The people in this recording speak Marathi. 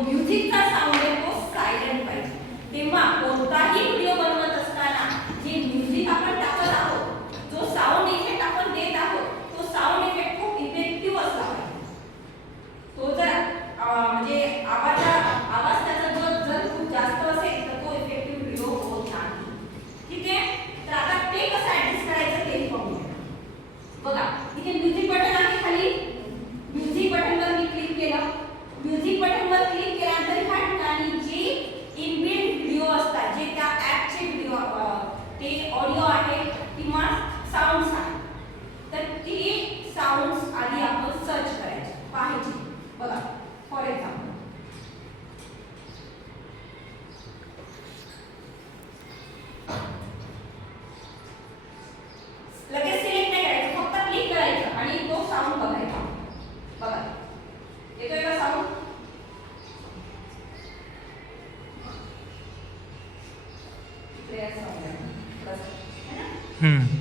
जो म्युझिकचा साऊंड आहे तो सायलेंट पाहिजे. तेव्हा कोणताही व्हिडिओ बनवत असताना जे म्युझिक आपण टाकत आहोत, जो साऊंड इफेक्ट आपण देत आहोत, तो साऊंड इफेक्ट खूप इफेक्टिव्ह असला पाहिजे. तो जर म्हणजे आवाज त्याचा जर खूप जास्त असेल तर तो इफेक्टिव्ह व्हिडिओ होत नाही. ठीक आहे. तर आता ते कसं ऍडजस्ट करायचं ते पाहूया. बघा इथे म्युझिक बटन आहे खाली. म्युझिक बटनवर मी क्लिक केलं. म्युझिक बटनवर क्लिक केल्यानंतर ह्या ठिकाणी जे इनबिल्ट व्हिडिओ असतात, जे त्या ॲपचे व्हिडिओ ते ऑडिओ आहे किंवा साऊंड्स आहे, तर ते साऊंड्स आधी आपण सर्च करायचे पाहायचे. बघा फॉर एक्झाम्पल लगेच सिलेक्ट नाही करायचं, फक्त क्लिक करायचं आणि तो साऊंड बघायचा. बघा येतोय का साऊंड? क्लिअर साऊंड आहे ना.